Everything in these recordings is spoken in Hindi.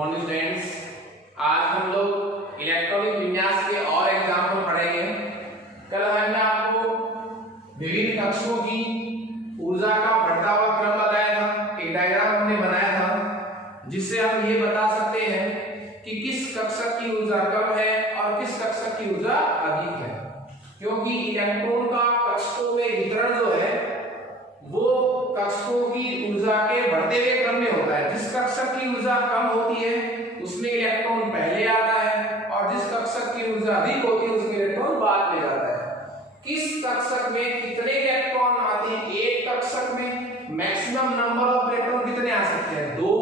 मॉर्निंग स्टूडेंट्स, आज हम लोग इलेक्ट्रॉनिक विन्यास के और एग्जाम्पल पढ़ेंगे। कल हमने आपको विभिन्न कक्षों की ऊर्जा का बढ़ता हुआ क्रम बताया था, एक डायग्राम हमने बनाया था जिससे हम ये बता सकते हैं कि किस कक्षक की ऊर्जा कम है और किस कक्षक की ऊर्जा अधिक है, क्योंकि इलेक्ट्रॉन का कक्षकों में वितरण जो है वो कक्षकों की ऊर्जा के बढ़ते हुए क्रम में होता है। जिस कक्षक की ऊर्जा कम होती है उसमें इलेक्ट्रॉन पहले आता है और जिस कक्षक की ऊर्जा अधिक होती है उसमें इलेक्ट्रॉन बाद में आता है। किस कक्षक में कितने इलेक्ट्रॉन आते हैं? एक कक्षक में मैक्सिमम नंबर ऑफ इलेक्ट्रॉन कितने आ सकते हैं? 2।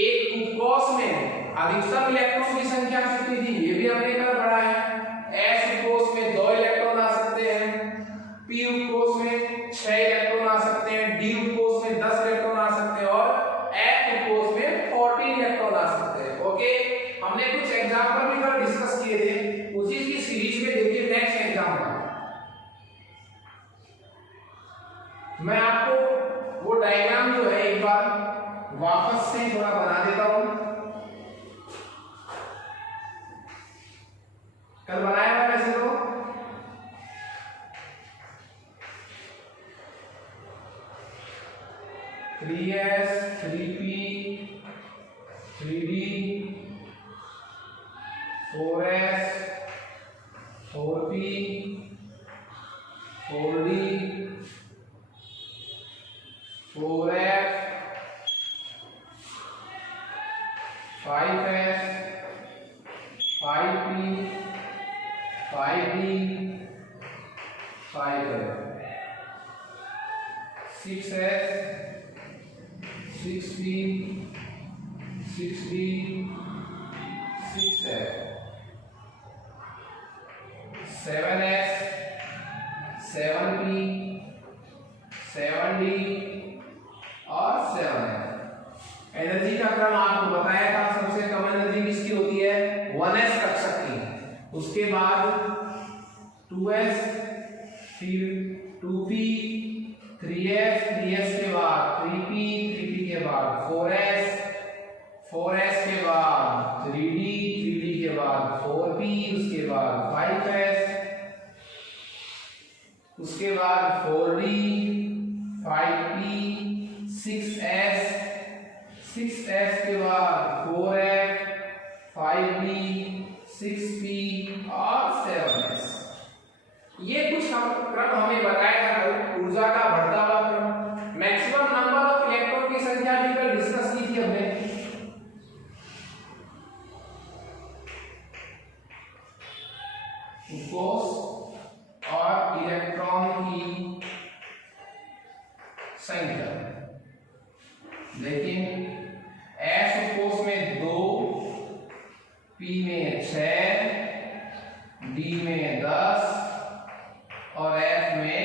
एक उपकोष में अधिकतम इलेक्ट्रॉन की संख्या कितनी थी? ये भी हमने कल पढ़ा है। S उपकोष में 2 इलेक्ट्रॉन आ सकते हैं, P उपकोष में 6 इलेक्ट्रॉन आ सकते हैं, D उपकोष में 10 इलेक्ट्रॉन आ सकते हैं और F उपकोष में 14 इलेक्ट्रॉन आ सकते हैं। ओके, हमने कुछ एग्जांपल भी कल डिस्कस किए थे, उसी की सीरीज में देखिए नेक्स्ट एग्जांपल। मैं आपको वो डायग्राम जो है एक बार वापस से थोड़ा बना देता हूं। कल बनाया था वैसे तो three S 3p 3d 4s 4p 4d 4f 5s 5p 5d 5f 6s 6p 6d 6f 7s 7p 7d और 7f। एनर्जी का क्रम आपको बताया था, सबसे कम एनर्जी किसकी होती है? 1s कक्षक की, उसके बाद 2s, फिर 2p 3s 3s के बाद 3p 3p के बाद 4s 4s के बाद 3d 3d के बाद 4p उसके बाद 5s उसके बाद 4d 5p 6s 6s के बाद 4f 5d 6p और 7s। ये कुछ क्रम हमें बताया था ऊर्जा का बढ़ता हुआ क्रम। मैक्सिमम नंबर ऑफ इलेक्ट्रॉन की संख्या भी कल डिस्कस की थी हमने। उपकोष और इलेक्ट्रॉन की संख्या लेकिन S उपकोष में 2, P में 6, D में 10 और F में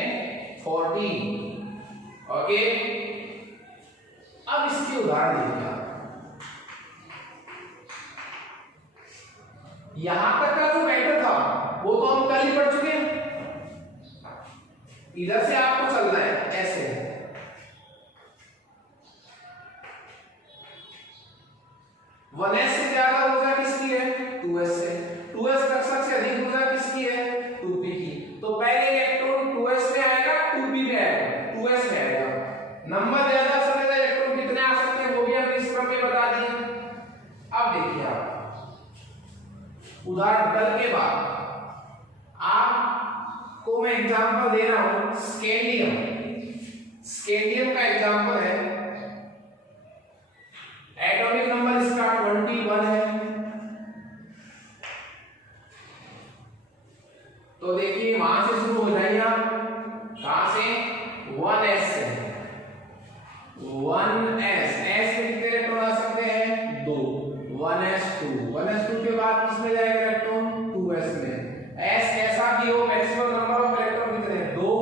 14। ओके, अब इसके उदाहरण देखिए। यहां तक का जो मैटर था वो तो हम कल ही पढ़ चुके हैं। इधर से आपको चलना है ऐसे, वन एस से ज्यादा ऊर्जा किसकी है? 2s से। 2s कक्षक से अधिक ऊर्जा किसकी है? 2p की। तो पहले इलेक्ट्रॉन 2s में आएगा, 2p में आएगा, 2s में आएगा। नंबर ज्यादा से ज्यादा इलेक्ट्रॉन कितने आ सकते हैं वो भी हमने इस क्रम में बता दिया। अब देखिए आप उदाहरण कल के बाद आपको मैं एग्जांपल दे रहा हूं स्कैंडियम। स्कैंडियम का एग्जांपल है, एटॉमिक नंबर इसका 21 है। तो देखिए वहां से शुरू हो जाइए आप, कहां से? 1s से। 1s, s में कितने इलेक्ट्रॉन आ सकते हैं? 2। 1s2, 1s2 के बाद किसमें जाएगा इलेक्ट्रॉन? 2s में। s कैसा भी हो, मैक्सिमम नंबर ऑफ इलेक्ट्रॉन कितने? 2,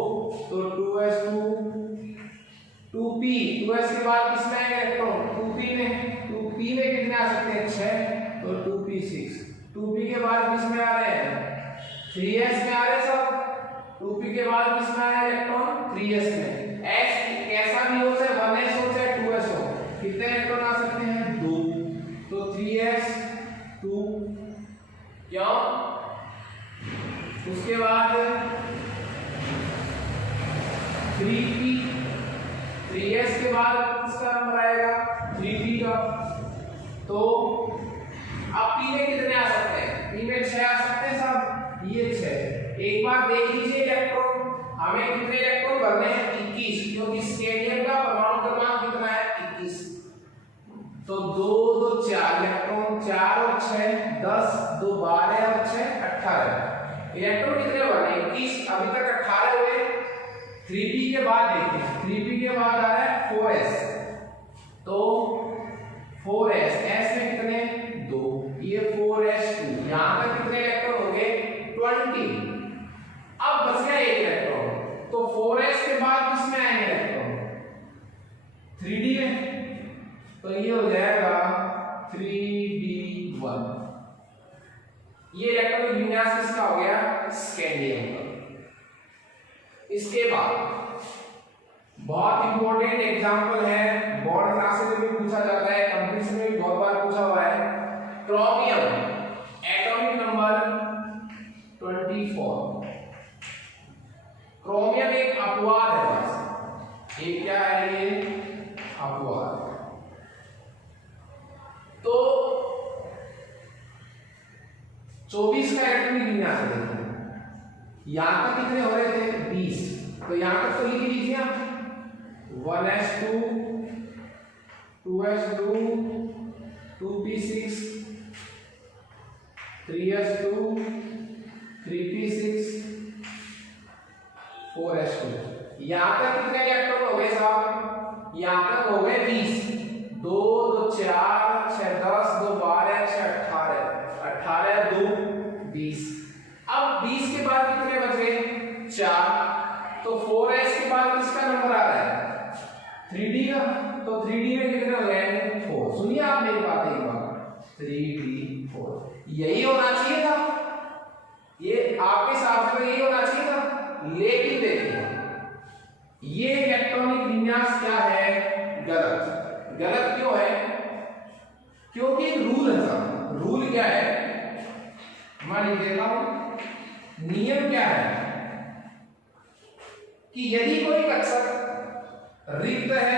तो 2s2 2p, 2s के बाद किसमें आएगा इलेक्ट्रॉन? 2p में। 2p में कितने आ सकते हैं? 6, तो 2p6। 2p के बाद किसमें आ रहे हैं? 3s में आ रहे सब। 2p के बाद किसमें आ रहे हैं इलेक्ट्रॉन? 3s में। s कैसा भी हो, चाहे 1s हो चाहे 2s हो, कितने इलेक्ट्रॉन आ सकते हैं? 2। तो 3 3s2 क्यों? उसके बाद 3p, 3s के बाद किसका नंबर आएगा 3p का। तो अब p में कितने आ सकते हैं? p में 6 आ सकते हैं साहब, ये 6। एक बार देख लीजिए इलेक्ट्रॉन, हमें कितने इलेक्ट्रॉन भरने हैं 21, क्योंकि स्केंडियम का परमाणु क्रमांक कितना है 21। तो 2 2 4 इलेक्ट्रॉन, 4 और 6 10, 2 12 और 6 18 इलेक्ट्रॉन कितने बने 21। अभी तक 18 हुए। 3p के बाद देखते हैं, 3p के बाद आ रहा है 4s, तो 4s, s में कितने 2, ये 4s2, यहां तक कितने इलेक्ट्रॉन हो गए 20। अब बच गया एक इलेक्ट्रॉन, तो 4s के बाद किसमें आएंगे इलेक्ट्रॉन 3d में, तो ये हो जाएगा 3d1। ये इलेक्ट्रॉनिक विन्यास किसका हो गया स्कैंडियम का। इसके बाद बहुत इंपॉर्टेंट एग्जांपल है, बोर्ड क्लासेस में भी पूछा जाता है, कंपटीशन में भी बहुत बार पूछा हुआ है। Chromium atomic number 24। क्रोमियम एक अपवाद है, बस ये क्या है, ये अपवाद। तो 24 का एटॉमिक विन्यास है, यहां तक कितने हो रहे थे 20, तो यहां तक तो लिख लीजिए आप 1s2 2s2 2p6 3s2 3p6 4s2। यहां तक कितने इलेक्ट्रॉन हो गए साहब, यहां तक हो गए 20, 2 2 4 6 10, 2 12 6 18, 18 2 20। अब 20 के बाद कितने बच गए 4, तो 4s के बाद किसका नंबर आ रहा है 3d का, तो 3d में कितने हो गए 4। सुनिए आप मेरी बात एक बार, 3d4 यही होना चाहिए था, ये आपके हिसाब से यही होना चाहिए था, लेकिन देखिए ये इलेक्ट्रॉनिक विन्यास क्या है गलत। गलत क्यों है? क्योंकि एक रूल है साहब। रूल क्या है मैं लिख देता हूं, नियम क्या है कि यदि कोई कक्षक रिक्त है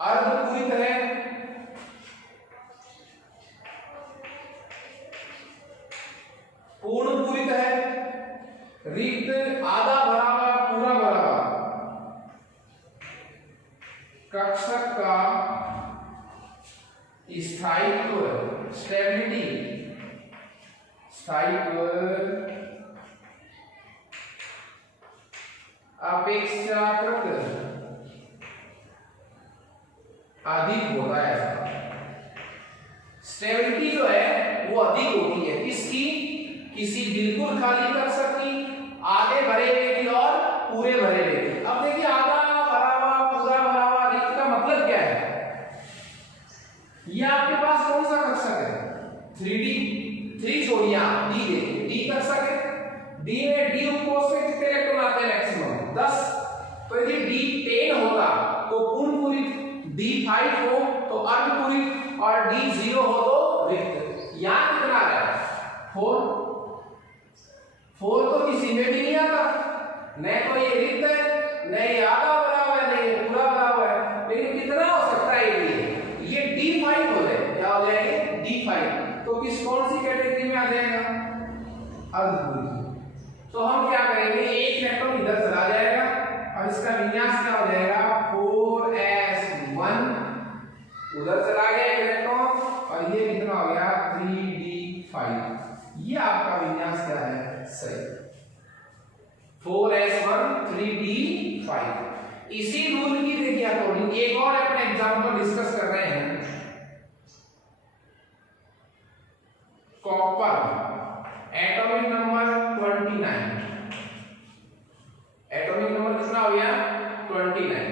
अर्धपूरित है, पूर्ण पूरित है, रिक्त आधा भरा हुआ पूरा भरा हुआ, कक्षक का स्थायित्व स्टेबिलिटी स्थायित्व अपेक्षाकृत अधिक होता है। स्टेबिलिटी जो है वो अधिक होती है किसकी, किसी बिल्कुल खाली कक्षक की, आधे भरे हुए की और पूरे भरे हुए की। अब देखिए आधा भरा हुआ पूरा भरा हुआ रिक्त का मतलब क्या है, ये आपके पास कौन सा कक्षक है 3d, 3 छोड़िए आप d देखिए, d कक्षक है, d में d उपकोष में कितने इलेक्ट्रॉन आते हैं मैक्सिमम 10, तो यदि d10 होता तो पूर्ण पूरित, d5 हो तो अर्धपूरित और d0 हो तो रिक्त। यहां कितना आ रहा है 4, 4 तो किसी में भी नहीं आता, न तो ये रिक्त है, न ये आधा भरा हुआ है, न ये पूरा भरा हुआ है, लेकिन कितना हो सकता है ये d5 हो जाए, क्या हो जाएंगे d5, तो किस कौन सी कैटेगरी में आ जाएगा अर्धपूरित। तो हम क्या करेंगे, एक इलेक्ट्रॉन इधर चला जाएगा और इसका विन्यास क्या हो जाएगा 4s1, उधर चला गया एक इलेक्ट्रॉन और ये कितना हो गया 3d5। ये आपका विन्यास क्या है सही 4s1 3d5। इसी रूल की देखिए अकॉर्डिंग एक और अपने एग्जांपल डिस्कस कर रहे हैं। Copper atomic number 29, atomic number कितना हो गया 29।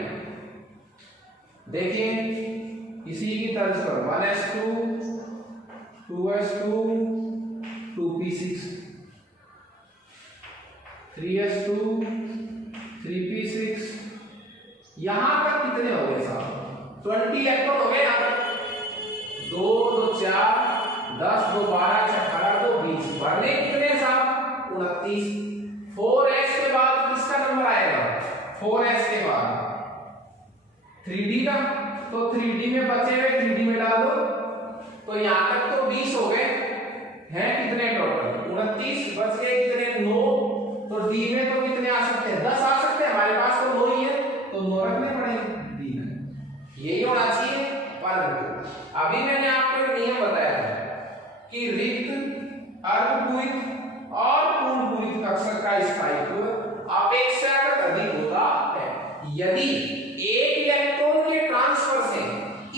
देखिए इसी की तर्ज पर 1s2 2s2 2p6 3s2 यहां तक कितने हो गए साहब 20 इलेक्ट्रॉन हो गए। यहां तक 2 2 4 10 2 12 18 2 20 भरने कितने साहब 29। 4s के बाद किसका नंबर आएगा 4s के बाद 3d का, तो 3d में बचे हुए 3d में डाल दो। तो यहां तक तो 20 हो गए हैं, कितने टोटल 29, बच गए कितने 9। तो d में तो कितने आ सकते हैं 10 आ सकते हैं, हमारे पास तो 9 ही है, तो 9 रखने पड़ेंगे d में, यही होना चाहिए। पर अभी मैंने आपको एक नियम बताया था कि रिक्त अर्धपूरित और पूर्णपूरित कक्षक का स्थायित्व अपेक्षाकृत अधिक होता है। यदि एक इलेक्ट्रॉन के ट्रांसफर से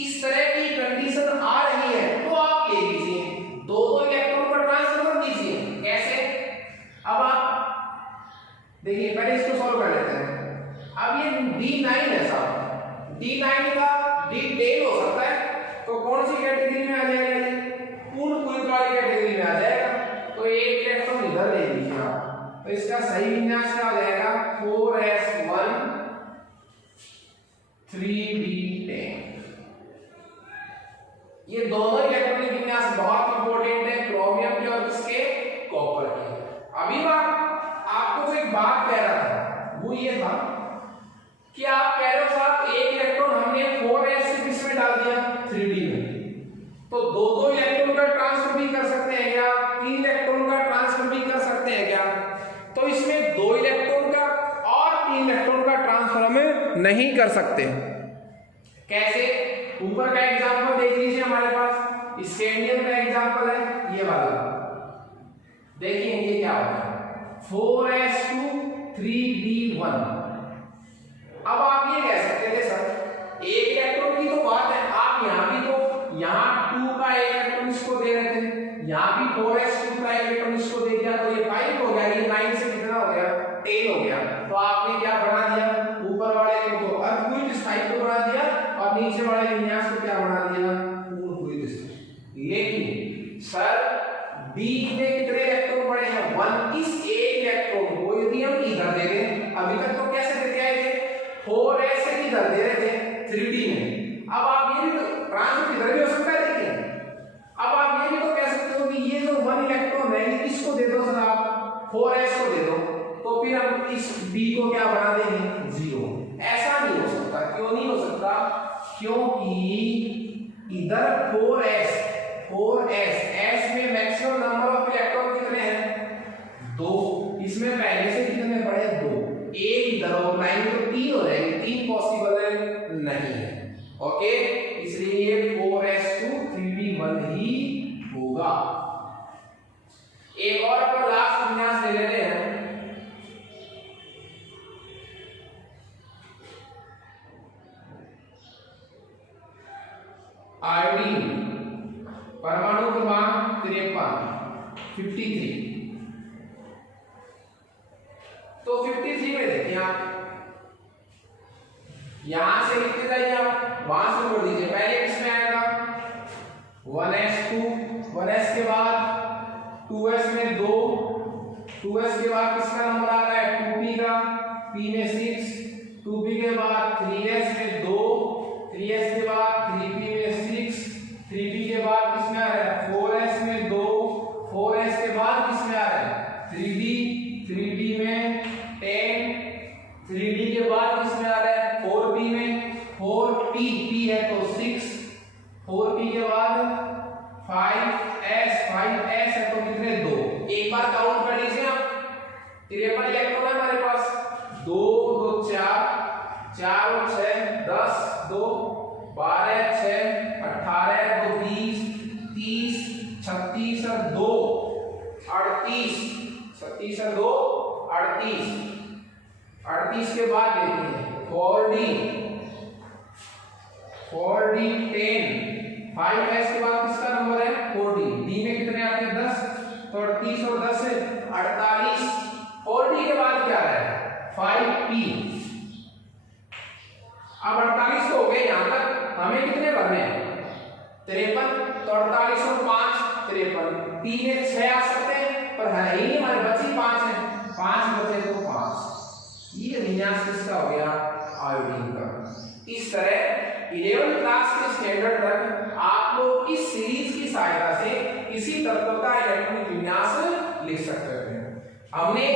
इस तरह की कंडीशन आ रही है तो आप ले लीजिए, दो इलेक्ट्रॉन का ट्रांसफर कर दीजिए। कैसे, अब आप देखिए, पहले इसको सॉल्व कर लेते हैं। अब ये D9 है साहब, D9 का D10 हो सकता है, तो कौन सी कैटेगरी में आ जाएगा ये पूर्णपूरित वाली कैटेगरी में आ जाएगा। तो एक इलेक्ट्रॉन इधर ले लीजिए आप, तो इसका सही विन्यास क्या हो जाएगा 4s1 3d10। ये दोनों इलेक्ट्रॉनिक विन्यास बहुत इंपॉर्टेंट है, क्रोमियम के और किसके कॉपर के। अभी मैं आपको जो एक बात कह रहा था वो ये था कि आप कह रहे हो साहब एक इलेक्ट्रॉन हमने 4s से किस में डाल दिया 3d में, तो दो इलेक्ट्रॉन का ट्रांसफर भी कर सकते हैं क्या, 3 इलेक्ट्रॉन का ट्रांसफर भी कर सकते हैं क्या। तो इसमें 2 इलेक्ट्रॉन का और 3 इलेक्ट्रॉन का ट्रांसफर हमें नहीं कर सकते। कैसे, ऊपर का एग्जांपल देख लीजिए, हमारे पास स्कैंडियम का एग्जांपल है ये वाला, देखिए ये क्या होता है 4s2 3d1। अब आप ये कह सकते थे सर एक इलेक्ट्रॉन की तो बात है, आप यहां भी तो यहाँ 2 का एक इलेक्ट्रॉन इसको दे रहे थे, यहाँ भी 4s2 का एक इलेक्ट्रॉन इसको दे दिया, तो ये 5 हो गया, ये 9 से कितना हो गया 10 हो गया। तो आपने क्या बना दिया, ऊपर वाले को अर्धपूरित स्थायित्व बना दिया और नीचे वाले विन्यास को क्या बना दिया पूर्णपूरित स्थायित्व। लेकिन सर D में कितने इलेक्ट्रॉन पड़े हैं 1, इस एक इलेक्ट्रॉन को यदि हम इधर दे दें, अभी तक तो कैसे देते आए थे 4s से इधर दे रहे थे 3d में, अब आप ये भी तो ट्रांसफर इधर भी हो सकता है। देखिए अब आप ये भी तो कह सकते हो कि ये जो 1 इलेक्ट्रॉन है ये किसको दे दो सर आप 4s को दे दो, तो फिर हम इस d को क्या बना देंगे 0। ऐसा नहीं हो सकता, क्यों नहीं हो सकता, क्योंकि इधर 4s s में मैक्सिमम नंबर ऑफ इलेक्ट्रॉन कितने हैं 2, इसमें पहले से कितने पड़े 2, एक इधर और 9 तो 3 हो जाएंगे, 3 पॉसिबल है नहीं है। ओके, इसलिए ये 4s2 3d1 ही होगा। एक और अपन लास्ट विन्यास ले लेते हैं, आयोडीन परमाणु क्रमांक 53। तो 53 में देखिए आप यहां से लिखते जाइए, आप वहां से जोड़ दीजिए। पहले किसमें आएगा 1s2, 1s के बाद 2s में 2, 2s के बाद किसका नंबर आ रहा है 2p का, p में 6, 2p के बाद 3s में 2, 3s के बाद 3p में 6, 3p के बाद किसमें आ रहा है 4s में 2, 4s के बाद किसमें आ रहा है 3d, 3d में 10, 3d के बाद किसमें आ रहा है 4p में 4p, p है तो 6, 4p के बाद 5s है तो कितने 2। एक बार काउंट कर लीजिए आप, 53 इलेक्ट्रॉन है हमारे पास, 2 2 4 4 और 6 10 2 12 6 18 2 20 30 36 और 2 38, 36 और 2 38, 38 के बाद देखिए 4d 10, 5s के बाद किसका नंबर है 4d, d में कितने आते हैं 10, तो 38 और 10 से 48, 4d के बाद क्या है 5p। अब 48 तो हो गए, यहां तक हमें कितने भरने हैं 53, तो 48 और 5 53, p में 6 आ सकते हैं पर है ही हमारे बची 5 है, 5 बचे तो 5। ये विन्यास किसका हो गया आयोडीन का। इस तरह 11th क्लास के स्टैंडर्ड तक आप लोग इस सीरीज की सहायता से इसी तत्व का इलेक्ट्रॉनिक विन्यास लिख सकते हैं। हमने